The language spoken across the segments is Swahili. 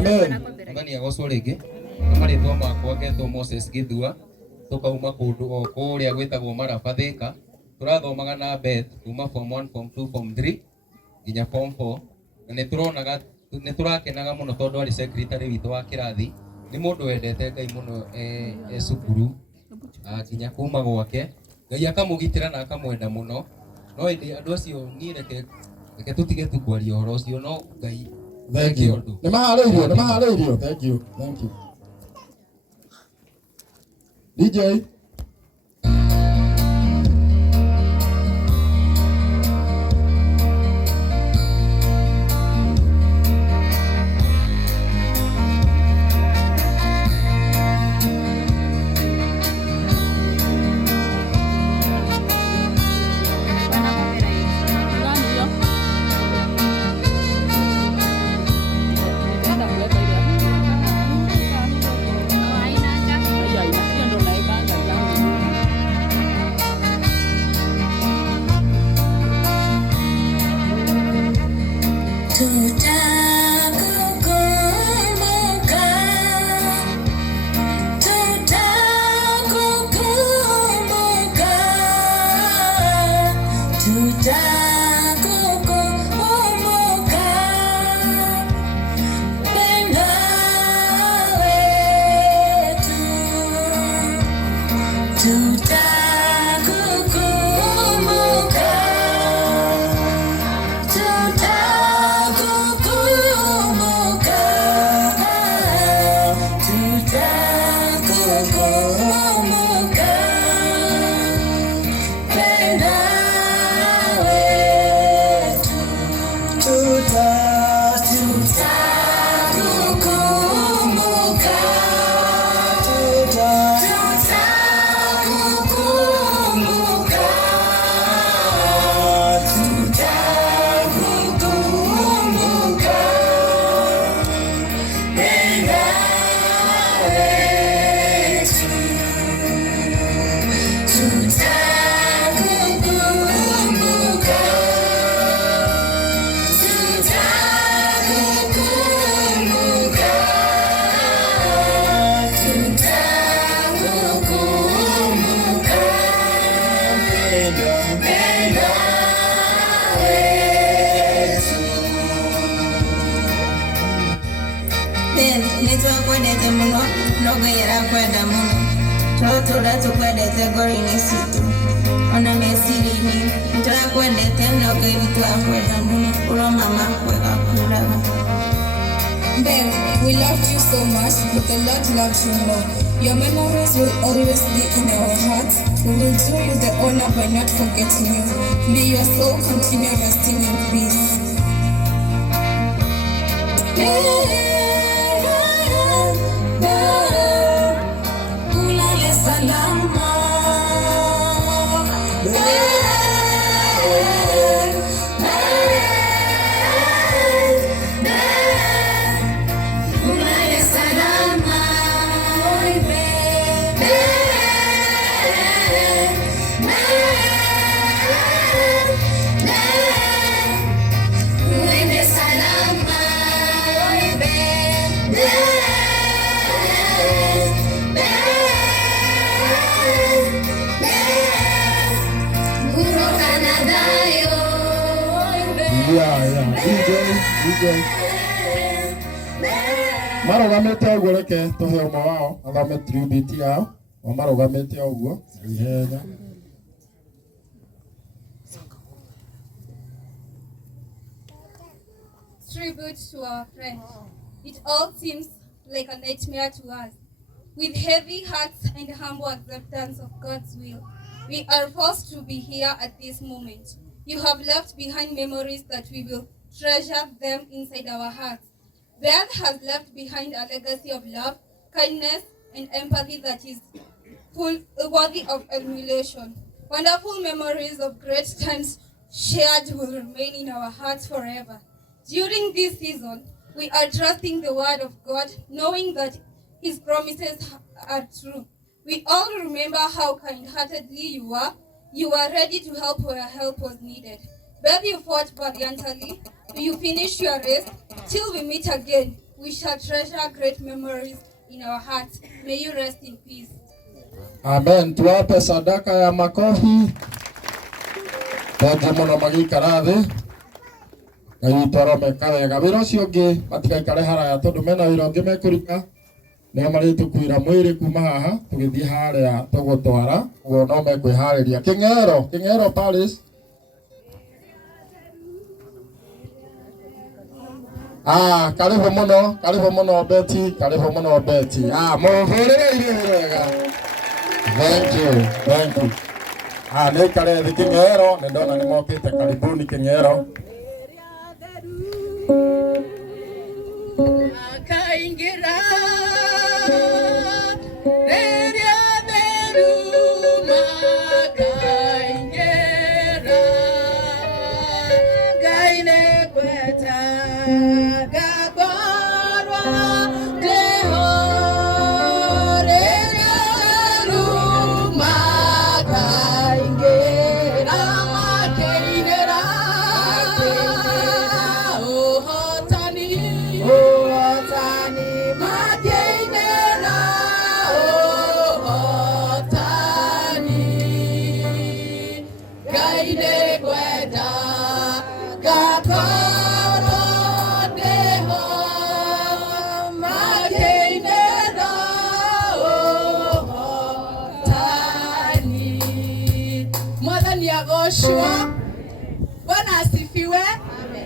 Amen. Ngani agocwo ringi. Maritwa makwa getwo Moses Githua. Tukauma kundu o kuria gwitagwo Marabathika. Turathomaga na Beth kuma form 1, form 2, form 3 nginya form 4. Na nĩ tũrakenaga mũno tondũ arĩ secretary witũ wa kĩrathi. Nĩ mũndũ wendete Ngai mũno cukuru. Nginya kuma gwake. Ngai akamũgitĩra na akamwenda mũno. No ĩndĩ andũ acio niĩ reke tũtige tu kwaria ũhoro ũcio no Ngai. Thank you. Nĩ maharĩirio. Thank you. DJ. Ben, we loved you so much, but the Lord loves you more. Your memories will always be in our hearts. We will do you the honor by not forgetting you. May your soul continue resting in peace. Ulale salama. DJ. Marogamete ũguo reke tũhe ũmwe wao athome tribute yao. Marogamete ũguo ihenya. Tribute to our friend. It all seems like a nightmare to us. With heavy hearts and humble acceptance of God's will, we are forced to be here at this moment. You have left behind memories that we will treasure them inside our hearts. Beth has left behind a legacy of love, kindness, and empathy that is worthy of emulation. Wonderful memories of great times shared will remain in our hearts forever. During this season, we are trusting the word of God, knowing that His promises are true. We all remember how kind-heartedly you were. You were ready to help where help was needed. Beth, you fought valiantly. You finished your race. Till we meet again, we shall treasure great memories in our hearts. May you rest in peace. Amen. Tuwape sadaka ya makofi. Thengiũ mũno magĩikara thĩ. Ngai witũ aromeka wega. Wĩra ũcio ũngĩ matigaikare haraya tondũ mena wĩra ũngĩ mekũruta. Nĩo marĩtũkuĩra mwĩrĩ kuma haha tũgĩthiĩ harĩa tũgũtwara. Ũguo no mekwĩharĩria. Kĩng'ero Paris. Karibu mũno Betty. Mũhũrĩre wega. Thank you. Nĩ ikare thĩ Kĩng'ero, nĩ ndona nĩ mokĩte. Karibuni Kĩng'ero. Akaingira Joshua. Bwana asifiwe.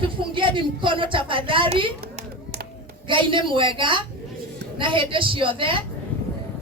Tufungieni mkono tafadhali. Ngai nĩ mwega na hĩndĩ ciothe.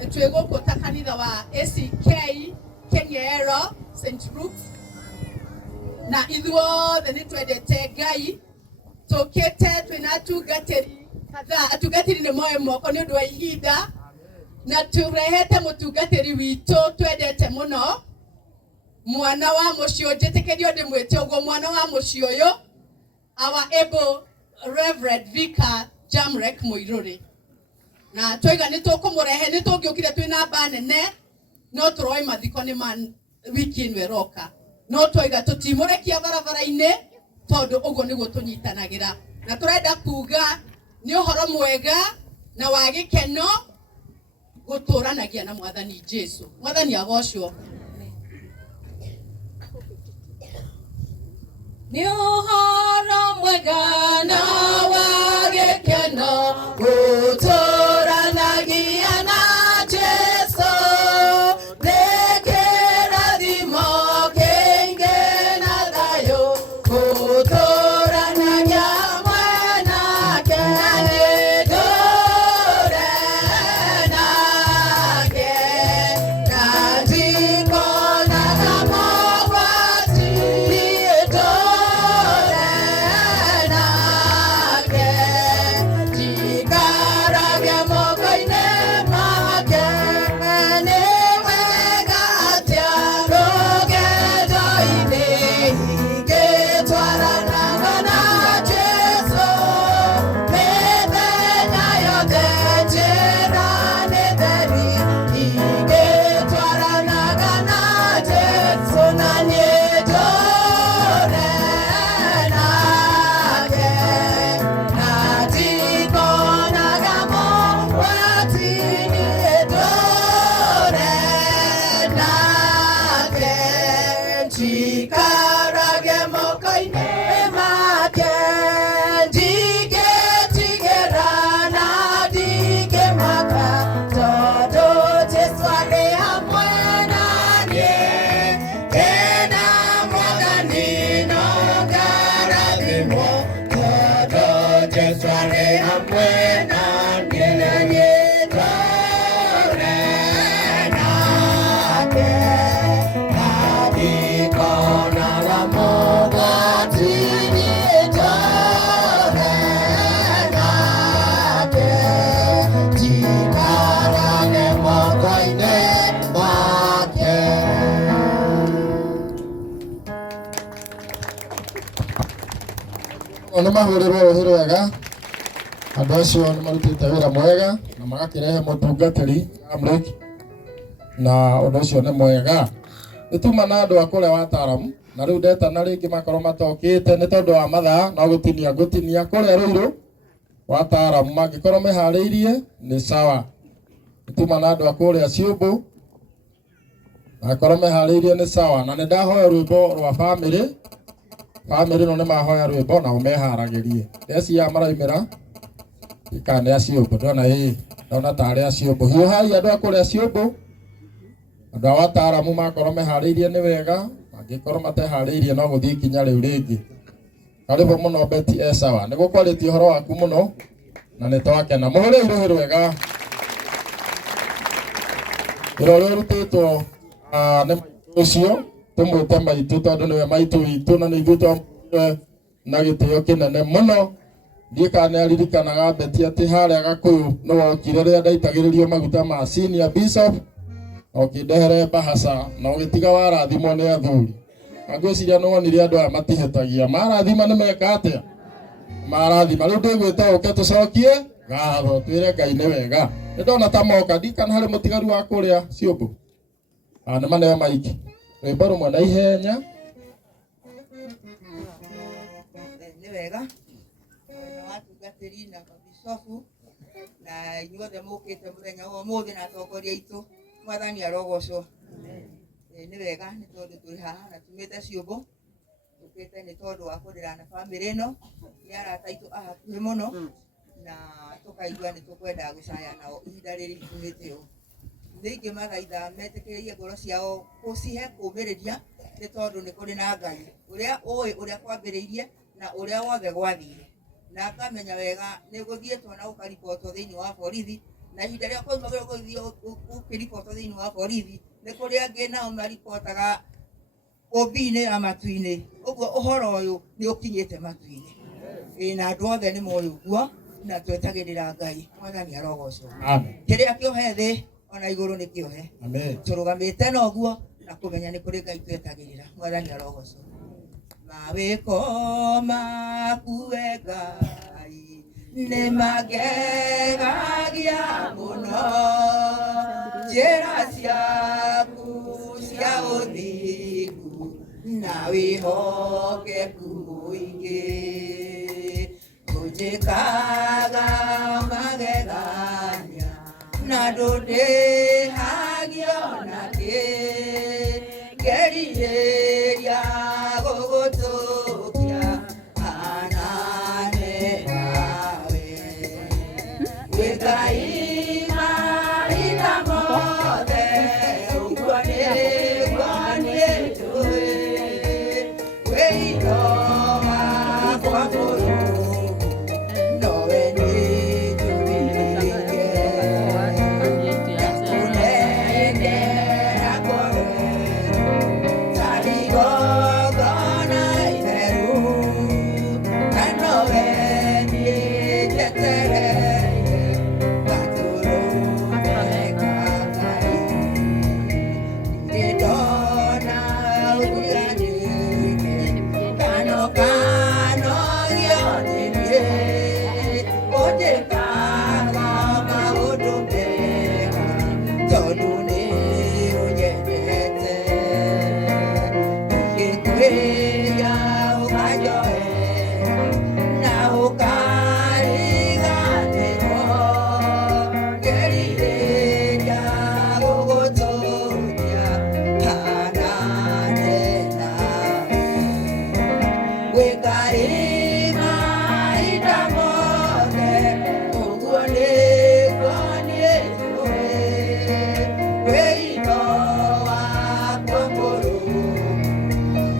Twĩgũkũ kanitha wa ACK Kĩng'ero St. Luke's na ithuothe nĩ twendete Ngai. Tũkĩte twĩna atungatĩri kadhaa. Atungatĩri nĩ moe moko nĩ ũndũ wa ihinda na tũrehete mũtungatĩri witũ twendete mũno. Mwana wa mũciĩ njĩtĩkĩrio ndĩmwĩte ũguo mwana wa mũciĩ ũyũ, our able Reverend Vicar Jamrek Mũirũrĩ. Na twiga nĩ tũkũmũrehe nĩ tũngĩũkire twĩna mba nene no tũroi mathiko nĩ ma wiki ĩno ĩroka. No twiga tũtimũrekia barabara-inĩ tondũ ũguo nĩguo tũnyitanagĩra. Na tũrenda kuga nĩ ũhoro mwega na wa gĩkeno gũtũranagia na Mwathani Jesũ. Mwathani agocwo. Ni ũhoro mwega na wa gĩkeno gũtũranagia na Jesũ. Nĩ kĩrathimo kĩingĩ na thayũ gũtũranagia hamwe nake. Nĩtũre nake na ndikonaga mogwati. Nĩ mahũrĩrwo rũhĩ rwega. Andũ acio nĩ marutĩte wĩra mwega na magakĩrehe mũtungatĩri Jamrek na ũndũ ũcio nĩ mwega. Nĩtuma na andũ a kũrĩa wataaramu na rĩu ndeta na rĩngĩ makorwo matokĩte nĩ tondũ wa mathaa no gũtinia kũrĩa Rũirũ wataaramu mangĩkorwo meharĩirie nĩ sawa. Tuma na andũ a kũrĩa Ciũmbũ akorwo meharĩirie nĩ sawa. Na nĩ ndahoya rwĩmbo rwa bamĩrĩ. Bamĩrĩ no nĩ mahoya rwĩmbo nao meharagĩrie. Ndeciria maraimĩra kana nĩ a Ciũmbũ. Ndona tarĩ a Ciũmbũ. Hiũhai andũ a kũrĩa Ciũmbũ. Andũ a wataaramu makorwo meharĩirie nĩ wega. Mangĩkorwo mateharĩirie no gũthiĩ ikinya rĩu rĩngĩ. Karibu mũno Beti sawa. Nĩ gũkwarĩtie ũhoro waku mũno na nĩ twakena. Mũhũre irũhĩ rwega. Wĩra ũrĩa ũrutĩtwo nĩ ũcio tũmwĩte maitũ tondũ nĩwe maitũ witũ na nĩ ithuĩ twamũhe na gĩtĩo kĩnene mũno. Ndiĩ kana nĩ aririkanaga Beti atĩ harĩa Gakũyũ nĩ wokire rĩrĩa ndaitagĩrĩrio maguta ma senior bishop ũkĩndehere bahaca na ũgĩtiga warathimwo nĩ athuri. Ngwĩciria nĩ wonire andũ aya matihĩtagia. Marathima nĩ meka atĩa? Marathima. Rĩu ndĩgwĩta ũke tũcokie ngatho twĩre Ngai nĩ wega. Nĩ ndona ta moka ndikana harĩ mũtigaru wa kũrĩa Ciũmbũ. Nĩ maneo maiki. Rwĩmbo rũmwe na ihenya. Nĩ wega. Na watungatĩri na bicobu na inyuothe mũkĩte mũthenya wa ũmũthĩ na atongoria aitũ. Mwathani arogocwo. Nĩ wega nĩ tondũ tũrĩ haha na tumĩte Ciũmbũ. Tũkĩte nĩ tondũ wa kũrĩra na bamĩrĩ ĩno. Nĩ arata aitũ a hakuhĩ mũno. Na tũkaigua nĩ tũkwenda gũcaya nao ihinda rĩrĩ tumĩte ũũ. Ningĩ mathaitha metĩkĩrĩrie ngoro ciao gũcihe kũũmĩrĩria nĩ tondũ nĩ kũrĩ na Ngai ũrĩa ũĩ ũrĩa kwambĩrĩirie na ũrĩa wothe gwathire. Na akamenya wega nĩ gũthiĩtwo na ũkaribotwo thĩinĩ wa borithi. Na ihinda rĩa kũmagĩrwo gũthiĩ ũkĩribotwo thĩinĩ wa borithi nĩ kũrĩ angĩ nao maribotaga ũmbi-inĩ na matu-inĩ. Ũguo ũhoro ũyũ nĩ ũkinyĩte matu-inĩ. Na andũ othe nĩ moĩ ũguo na twetagĩrĩra Ngai. Mwathani arogocwo. Kĩrĩa kĩohe thĩ ona igũrũ nĩ kĩohe. Tũrũgamĩte na ũguo na kũmenya nĩ kũrĩ Ngai twetagĩrĩra. Mwathani arogocwo. Mawĩko maku we Ngai nĩ mangegagia mũno. Njĩra ciaku cia ũthingu na wĩhokeku mũingĩ. Ũnjĩkaga magegania na ndũndĩhagia ona kĩ. Ngerirĩria gũgũtũkia hanane nawe. Wĩ Ngai mahinda mothe ũguo nĩguo niĩ njũĩ. Wĩ indo wakwa Mũrungu nowe nĩnjũthĩrĩirie. Ndakunenera ngoro tarĩ igongona itheru na nowe nĩnjetereire gatũrũme ka Ngai. Nĩ ndona ũtiganĩte kanogio nĩ niĩ. Ũnjĩkaga maũndũ mega tondũ nĩ ũnyendete. Ngĩkwĩra ũkanjohera na ũkariganĩrwo. Ngerirĩria gũgũtũkia hanane nawe. Wĩ Ngai mahinda mothe ũguo nĩguo niĩ njũĩ. Wĩ indo wakwa Mũrungu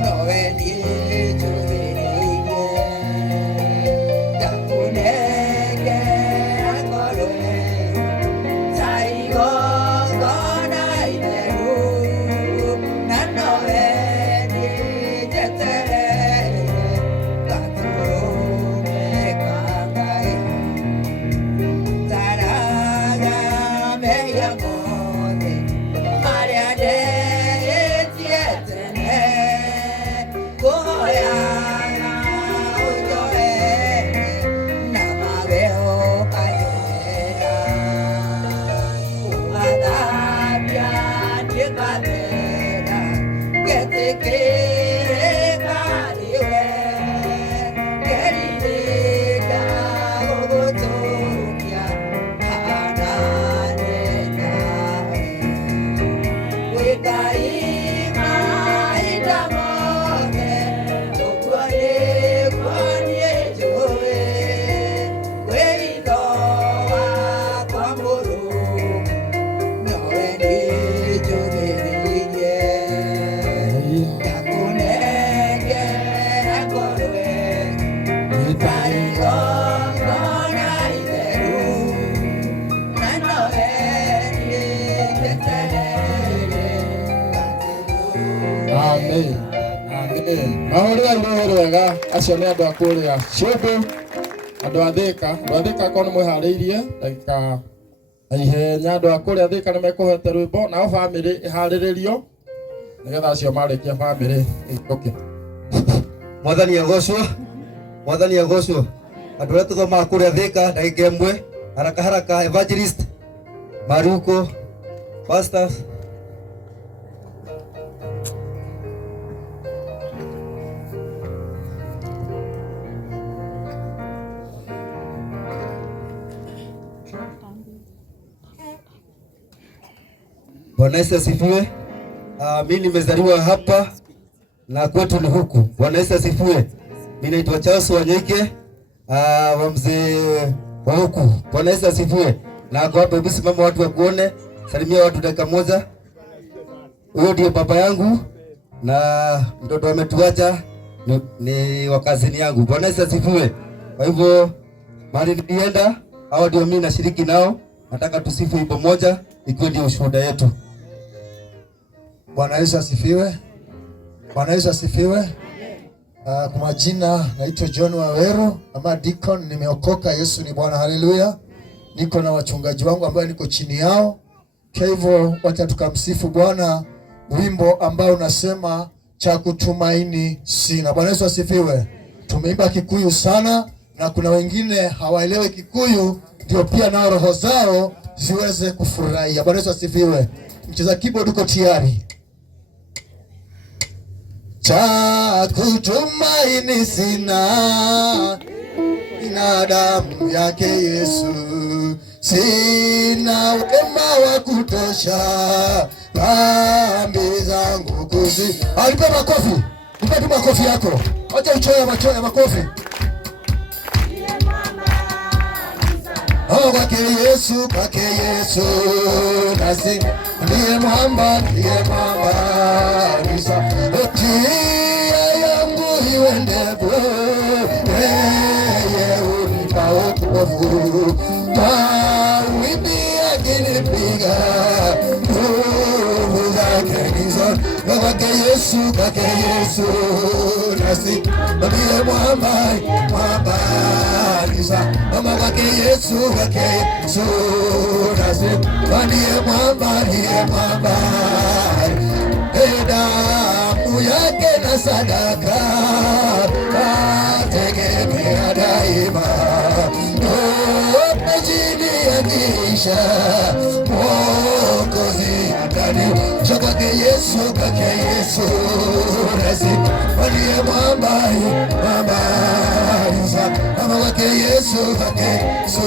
nowe niĩ njũthĩrĩirie. Ndakunengera ngoro tarĩ igongona itheru na nowe nĩnjetereire gatũrũme mahũrĩra irũĩ rwega. Acio nĩ andũ a kũrĩa Ciũmbũ, andũ a Thĩka. Andũ a Thĩka korwo nĩ mwĩharĩirie ndagĩka na ihenya. Andũ a kũrĩa Thĩka nĩ mekũhete rwĩmbo, nao bamĩrĩ ĩharĩrĩrio nĩgetha acio marĩkia bamĩrĩ ĩikũke. Mwathani agocwo, Mwathani agocwo. Andũ arĩa tũthomaga kũrĩa Thĩka ndagĩka ĩmwe, haraka haraka. Evangelist Maruko, pastors. Bwana Yesu asifiwe. Mimi nimezaliwa hapa na kwetu ni huku. Bwana Yesu asifiwe. Mimi naitwa Charles Wanyeke, wa mzee wa huku. Bwana Yesu asifiwe. Na kwa hapa hebu simama watu wakuone. Salimia watu dakika moja. Huyo ndio baba yangu na mtoto ametuacha ni wakazini yangu. Bwana Yesu asifiwe. Kwa hivyo mahali nilienda hao ndio mimi nashiriki nao. Nataka tusifu wimbo moja ikiwa ndio ushuhuda yetu. Bwana Yesu asifiwe. Bwana Yesu asifiwe. Kwa majina naitwa John Waweru ama Deacon, nimeokoka. Yesu ni Bwana, haleluya. Niko na wachungaji wangu ambao niko chini yao. Kwa hivyo wacha tukamsifu Bwana wimbo ambao unasema cha kutumaini sina. Bwana Yesu asifiwe. Tumeimba Kikuyu sana na kuna wengine hawaelewi Kikuyu, ndio pia nao roho zao ziweze kufurahia. Bwana Yesu asifiwe. Mcheza keyboard uko tayari? Cha kutumaini sina, ina damu yake Yesu. Sina wema wa kutosha, dhambi zangu kuzi. Nipe makofi, nipe tu makofi yako. Acha uchoyo makofi. Kwake Yesu, kwake Yesu nasi ndiye mwamba, nisa tia yangu iwendepo, yeye unipa wokovu. Mawimbi yakinipiga, nguvu zake nizo. Kwake Yesu, kwake Yesu nasi ndiye mwamba, nisa mama kwake Yesu, kwake Yesu nasi ndiye mwamba, damu yake na sadaka nategemea daima. Chini ya kisha Mwokozi ndani kwake Yesu, kwake Yesu nasi ndiye mwamba, mama kwake Yesu, kwake Yesu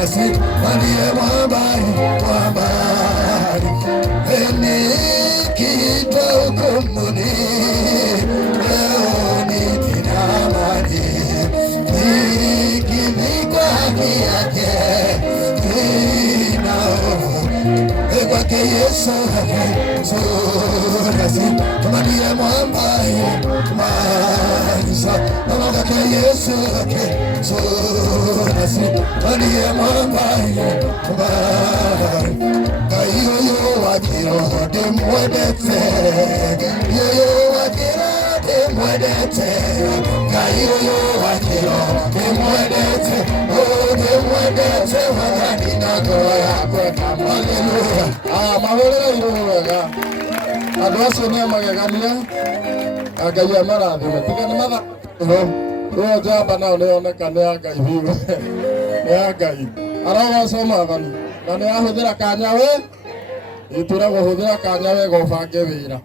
nasi ndiye mwamba. Nikiitwa hukumuni leo nina amani, nikivikwa haki yake nina hofu. Kwake Yesu, nasi ndiye mwamba, mama kwake Yesu, nasi ndiye mwamba. Yoyo wakiroho demwedete, yoyo wakiroho demwedete, yoyo wakiroho demwedete, demwedete wakati nagoya kweka. Haleluya. Mahũrĩra irũĩ wega. Andũ acio nĩ magegania. Ngai amarathime. Tiga nĩ matha. Rũo njamba nao nĩ yoneka nĩ ya Ngai biũ. Nĩ ya Ngai. Arogoca Mwathani. Na nĩ ahũthĩra kanya we. Itũragwo hũthĩra kanya wega ũbange wĩra.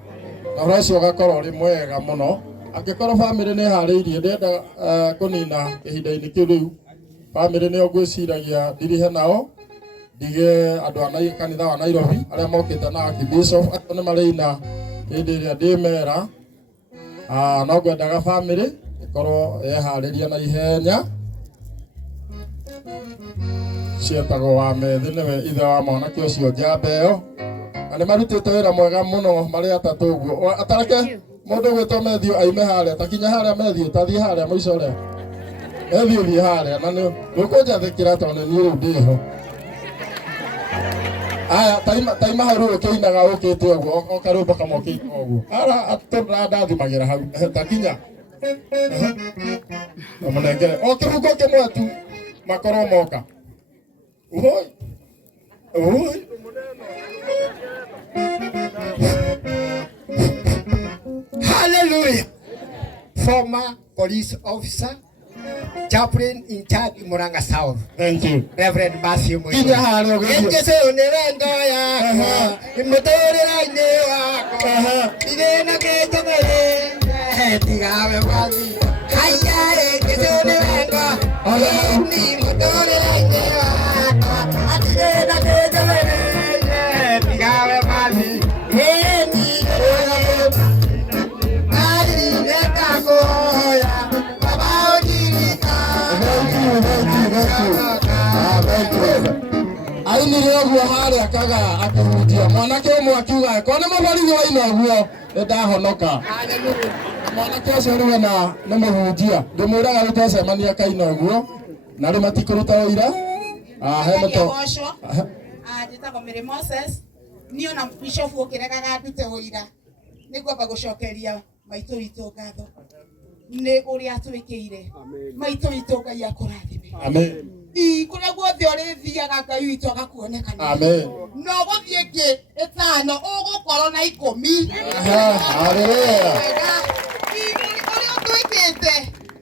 Na ũhoro ũcio ũgakorwo ũrĩ mwega mũno. Angĩkorwo bamĩrĩ nĩ harĩirie ndĩrenda kũnina ihinda-inĩ kĩu rĩu. Bamĩrĩ nĩo ngwĩciragia ndirihe nao. Ndige andũ a kanitha wa Nairobi arĩa mokĩte na Archbishop acio nĩ marĩina hĩndĩ ĩrĩa ndĩmera. No ngwendaga bamĩrĩ ĩkorwo yeharĩria na ihenya. Cietagwo wa methi nĩwe ithe wa mwanake ũcio njamba ĩyo. Na nĩ marutĩte wĩra mwega mũno marĩ atatũ ũguo. Atareke mũndũ gwĩtwo Matthew aime harĩa, takinya harĩa Matthew, tathiĩ harĩa mũico ũrĩa. Matthew thiĩ harĩa na nĩ ũkũnjathĩkĩra tondũ niĩ rĩu ndĩho. Aya taima haru keinaga ukite uguo okarumba kamoki uguo. Ara atura ndathimagĩra hau takinya. Amunengere okirugo kimwetu makoro moka. Uhoi. Uhoi. Hallelujah. Former police officer, chaplain in charge Muranga South. Thank you. Reverend Matthew Moyo. Kinya hano Kesho ni wendo yako, imetorera ine wako. Idena kejo kale, tigawe wazi. Hayare kesho ni wendo, ni imetorera ine wako. Idena kejo kale, tigawe wazi. Ni ainire ũguo harĩa akaga akĩhunjia mwanake ũmwe akiuga ko nĩ mũborithi wa ino ũguo nĩndahonoka. Mwanake ũcio rĩu na nĩ mũhunjia ndĩmwĩraga rĩu twacemania kaina ũguo na rĩ matikũruta ũira he mũto njĩtagwo Mary Moses niĩ ona bishop ũkĩregaga ndute ũira nĩngwamba gũcokeria maitũ witũ ngatho nĩ ũrĩa atwĩkĩire maitũ witũ Ngai akũrathime. Amen. Kũrĩa guothe ũrĩthiaga Ngai witũ agakuonekana. Amen. No gũthiĩ ngĩ ĩtano ũgũkorwo na 10. Haleluya. Ũrĩa ũtwĩkĩte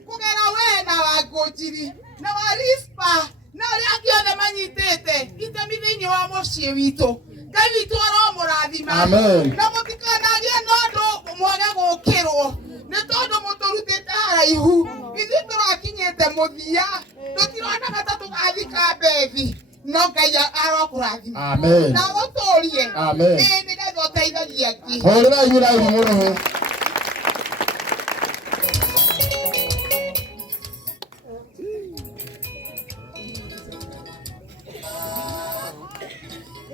kũgera we na Wangũnjiri na Warispa na arĩa angĩ othe manyitĩte itemi thĩinĩ wa mũciĩ witũ Ngai witũ aromũrathima. Amen. Na mũtikanagĩe na ũndũ mwage gũkĩrwo nĩ tondũ mũtũrutĩte haraihu ithuĩ tũrakinyĩte mũthia tũtirona ta tũgathika mbethi no Ngai arokũrathima. Amen. Na gũtũũrie Amen. nĩgetha ũteithagia angĩ. Hũrĩra igũrũ mũrũhũ.